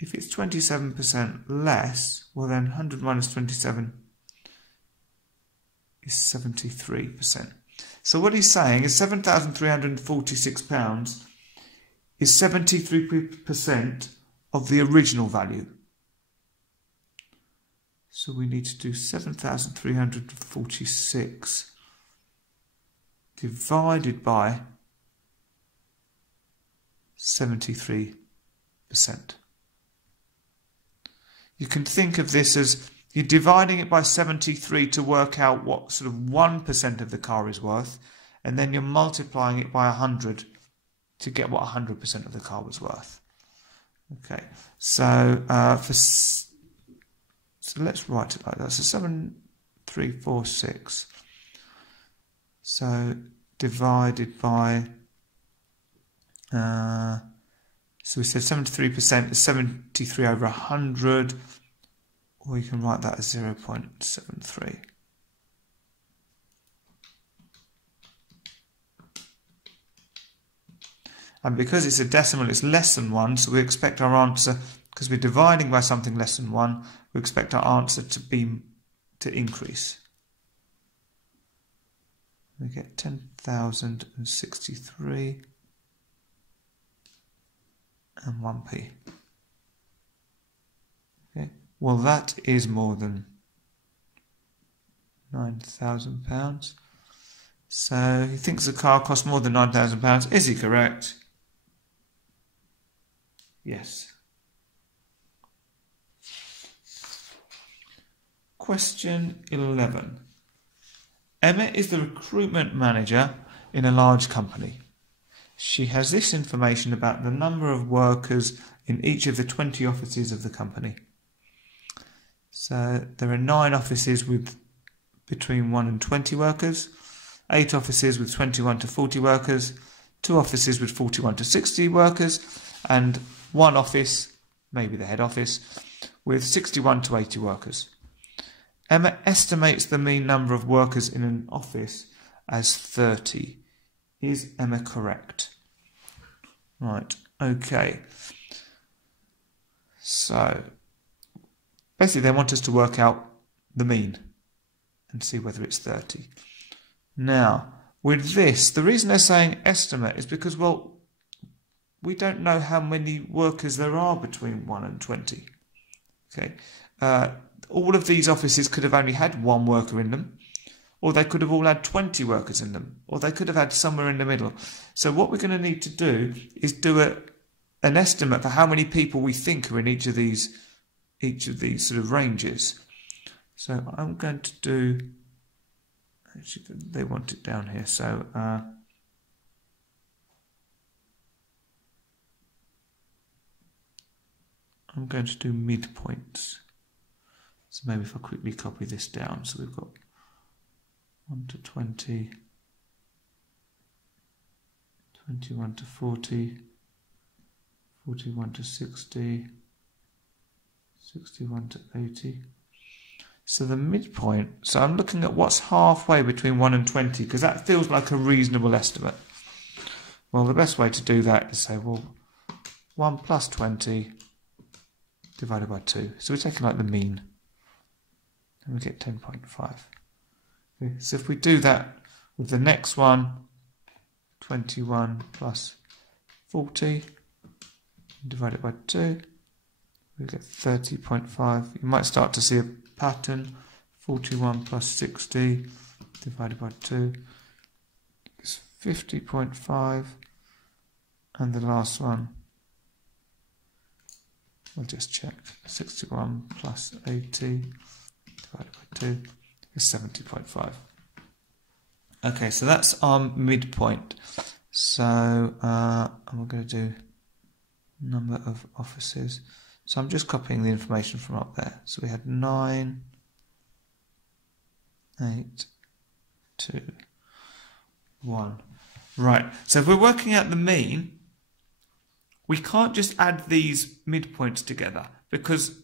If it's 27% less, well then 100 minus 27 is 73%. So what he's saying is £7,346 is 73% of the original value. So we need to do 7,346 divided by 73%. You can think of this as you're dividing it by 73 to work out what sort of 1% of the car is worth, and then you're multiplying it by 100 to get what 100% of the car was worth. Okay, so so let's write it like that. So 7,346. So divided by, so we said 73% is 73 over 100, or you can write that as 0.73. And because it's a decimal, it's less than 1, so we expect our answer, because we're dividing by something less than 1, we expect our answer to increase. We get 10,063 and 1p. Okay, well that is more than £9,000. So he thinks the car costs more than £9,000. Is he correct? Yes. Question 11. Emma is the recruitment manager in a large company. She has this information about the number of workers in each of the 20 offices of the company. So there are 9 offices with between 1 and 20 workers, 8 offices with 21 to 40 workers, 2 offices with 41 to 60 workers, and 1 office, maybe the head office, with 61 to 80 workers. Emma estimates the mean number of workers in an office as 30. Is Emma correct? Right, okay. So, basically they want us to work out the mean and see whether it's 30. Now, with this, the reason they're saying estimate is because, well, we don't know how many workers there are between 1 and 20. Okay, all of these offices could have only had one worker in them, or they could have all had 20 workers in them, or they could have had somewhere in the middle. So what we're going to need to do is do an estimate for how many people we think are in each of these sort of ranges. So I'm going to do, actually they want it down here, so I'm going to do midpoints. So maybe if I quickly copy this down, so we've got 1 to 20, 21 to 40, 41 to 60, 61 to 80. So the midpoint, so I'm looking at what's halfway between 1 and 20, because that feels like a reasonable estimate. Well, the best way to do that is say, well, 1 plus 20 divided by 2. So we're taking like the mean, and we get 10.5. Okay, so if we do that with the next one, 21 plus 40, divided by 2, we get 30.5. You might start to see a pattern. 41 plus 60 divided by 2 is 50.5. And the last one, we'll just check. 61 plus 80 divided by 2 is 70.5. Okay, so that's our midpoint. So we're going to do number of offices. So I'm just copying the information from up there. So we had 9, 8, 2, 1. Right, so if we're working out the mean, we can't just add these midpoints together, because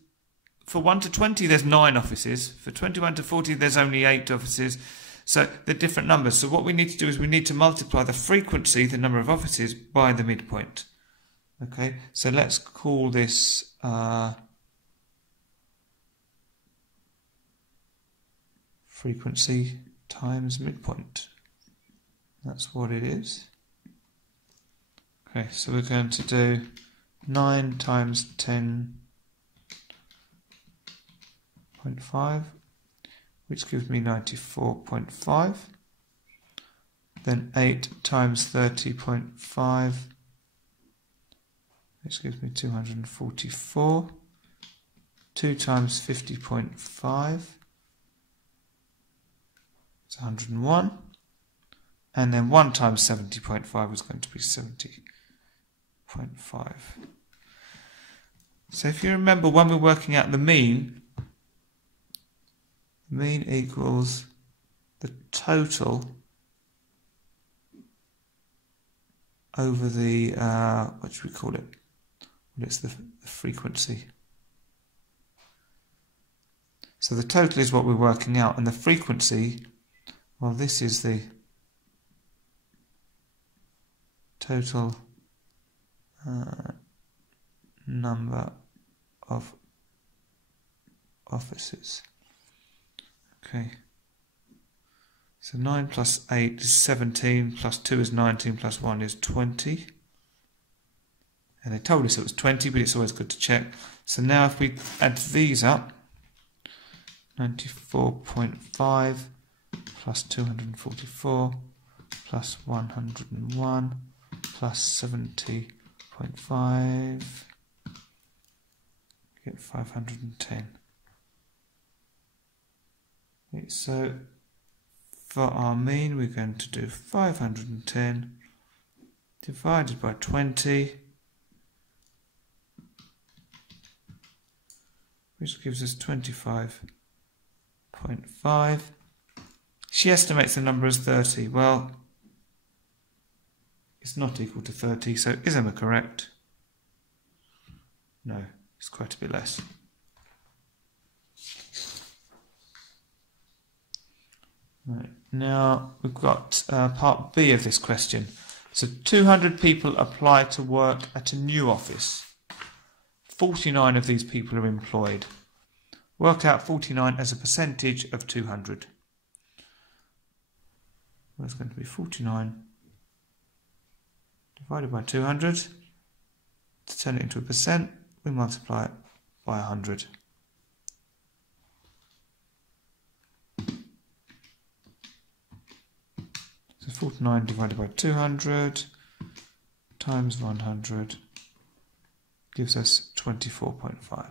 for 1 to 20 there's 9 offices, for 21 to 40 there's only 8 offices, so they're different numbers. So what we need to do is we need to multiply the frequency, the number of offices, by the midpoint. Okay, so let's call this frequency times midpoint. That's what it is. Okay, so we're going to do 9 times 10.5, which gives me 94.5. Then 8 times 30.5, which gives me 244. 2 times 50.5, it's 101. And then 1 times 70.5 is going to be 70.5. So if you remember, when we're working out the mean equals the total over the, what should we call it? Well, it's the frequency. So the total is what we're working out, and the frequency, well, this is the total number of offices. Okay. So 9 plus 8 is 17, plus 2 is 19, plus 1 is 20. And they told us it was 20, but it's always good to check. So now if we add these up, 94.5 plus 244 plus 101 plus 70.5, get 510. Okay, so for our mean, we're going to do 510 divided by 20, which gives us 25.5. She estimates the number as 30. Well, it's not equal to 30, so is Emma correct? No, it's quite a bit less. Right, now we've got part B of this question. So 200 people apply to work at a new office. 49 of these people are employed. Work out 49 as a percentage of 200. Well, it's going to be 49 divided by 200. To turn it into a percent, we multiply it by 100. So 49 divided by 200 times 100 gives us 24.5.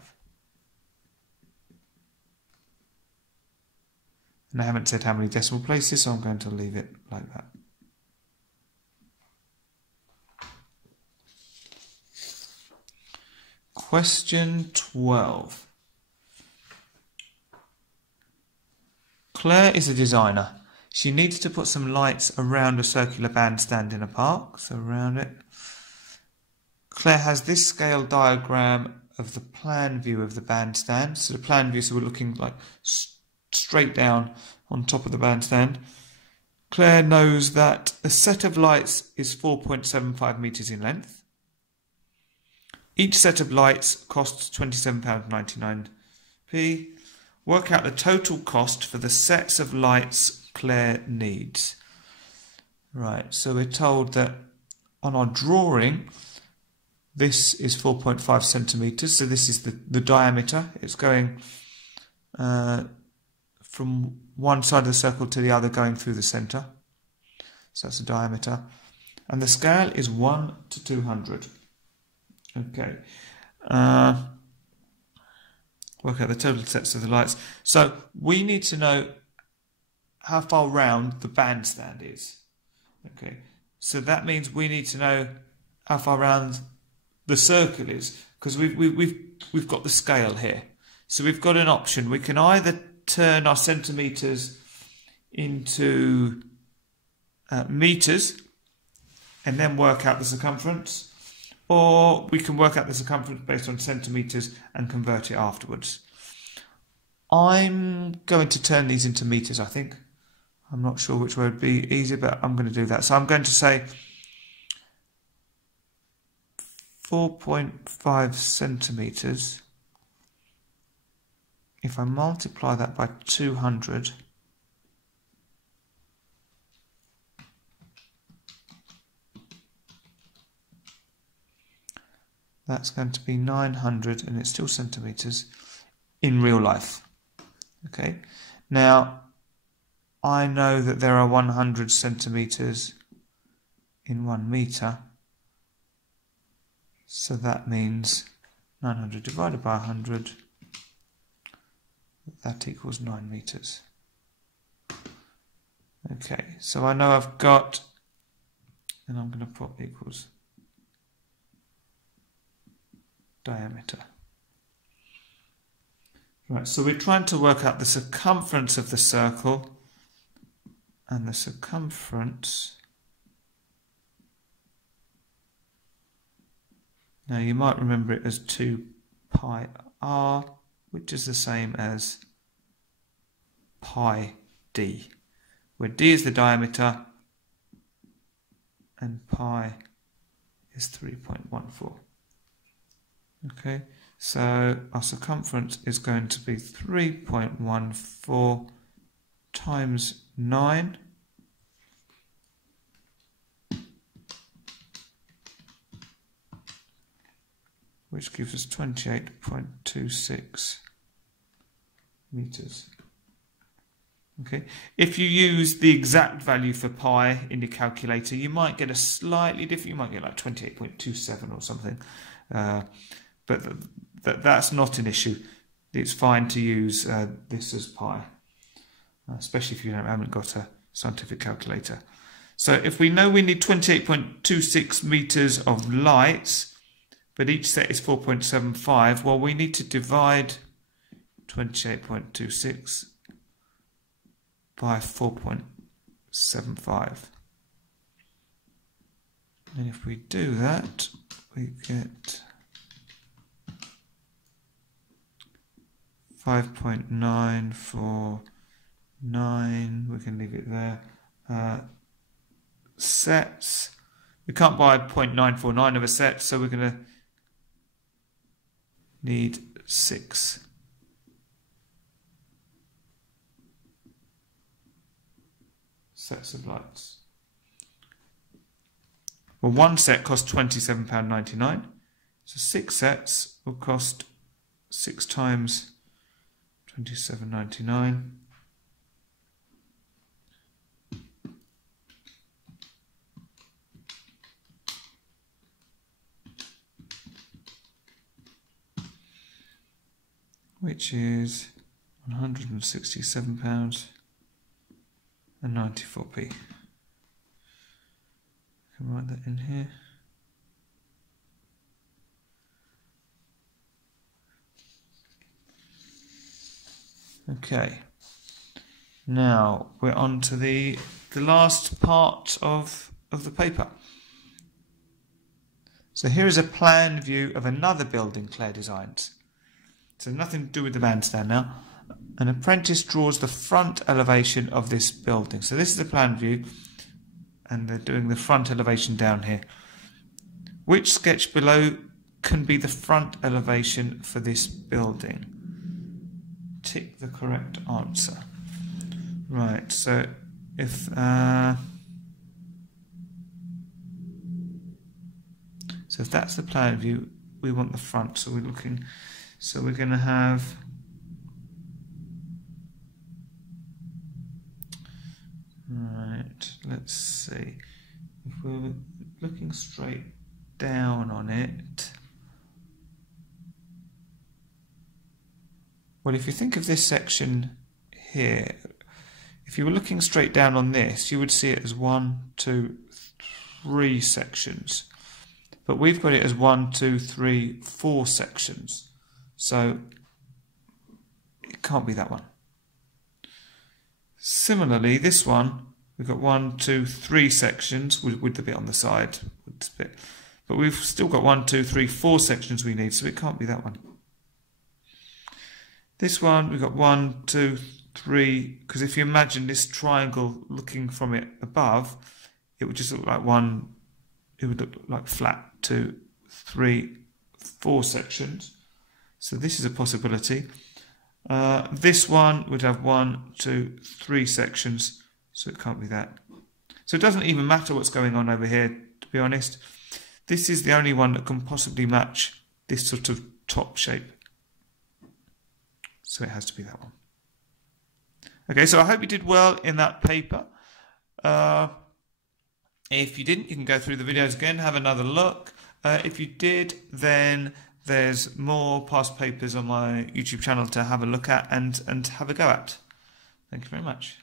And I haven't said how many decimal places, so I'm going to leave it like that. Question 12. Claire is a designer. She needs to put some lights around a circular bandstand in a park, so around it. Claire has this scale diagram of the plan view of the bandstand. So the plan view, so we're looking like straight down on top of the bandstand. Claire knows that a set of lights is 4.75 metres in length. Each set of lights costs £27.99p. Work out the total cost for the sets of lights Claire needs. Right, so we're told that on our drawing, this is 4.5 centimetres, so this is the diameter. It's going from one side of the circle to the other, going through the centre. So that's the diameter. And the scale is 1 to 200. Okay. Work out the total sets of the lights. So we need to know how far round the bandstand is. Okay. So that means we need to know how far round the circle is, because we've got the scale here. So we've got an option. We can either turn our centimetres into metres and then work out the circumference, or we can work out the circumference based on centimetres and convert it afterwards. I'm going to turn these into metres, I think. I'm not sure which way would be easier, but I'm going to do that. So I'm going to say 4.5 centimetres. If I multiply that by 200, that's going to be 900, and it's still centimetres in real life. Okay, now I know that there are 100 centimetres in 1 metre, so that means 900 divided by 100, that equals 9 metres. Okay, so I know I've got, and I'm going to put equals diameter. Right, so we're trying to work out the circumference of the circle, and the circumference, now you might remember it as 2 pi r, which is the same as pi d, where d is the diameter and pi is 3.14. Okay, so our circumference is going to be 3.14 times 9, which gives us 28.26 metres. Okay, if you use the exact value for pi in your calculator, you might get a slightly different, you might get like 28.27 or something. But that's not an issue. It's fine to use this as pi, especially if you haven't got a scientific calculator. So if we know we need 28.26 metres of lights, but each set is 4.75, well, we need to divide 28.26 by 4.75. And if we do that, we get 5.949, we can leave it there. Sets, we can't buy 0.949 of a set, so we're going to need 6. Sets of lights. Well, one set costs £27.99, so 6 sets will cost 6 times £27.99. which is £167.94. Can write that in here. Okay. Now we're on to the last part of the paper. So here is a plan view of another building Claire designs. So nothing to do with the bandstand now. An apprentice draws the front elevation of this building. So this is the plan view, and they're doing the front elevation down here. Which sketch below can be the front elevation for this building? Tick the correct answer. Right, so if that's the plan view, we want the front. So we're looking. So we're going to have. Right. Let's see. If we're looking straight down on it. Well, if you think of this section here, if you were looking straight down on this, you would see it as 1, 2, 3 sections. But we've got it as 1, 2, 3, 4 sections. So it can't be that one. Similarly, this one, we've got 1, 2, 3 sections with the bit on the side. But we've still got 1, 2, 3, 4 sections we need, so it can't be that one. This one, we've got 1, 2, 3, because if you imagine this triangle looking from it above, it would just look like one, it would look like flat 2, 3, 4 sections. So this is a possibility. This one would have 1, 2, 3 sections, so it can't be that. So it doesn't even matter what's going on over here, to be honest. This is the only one that can possibly match this sort of top shape. So it has to be that one. Okay, so I hope you did well in that paper. If you didn't, you can go through the videos again, have another look. If you did, then there's more past papers on my YouTube channel to have a look at and have a go at. Thank you very much.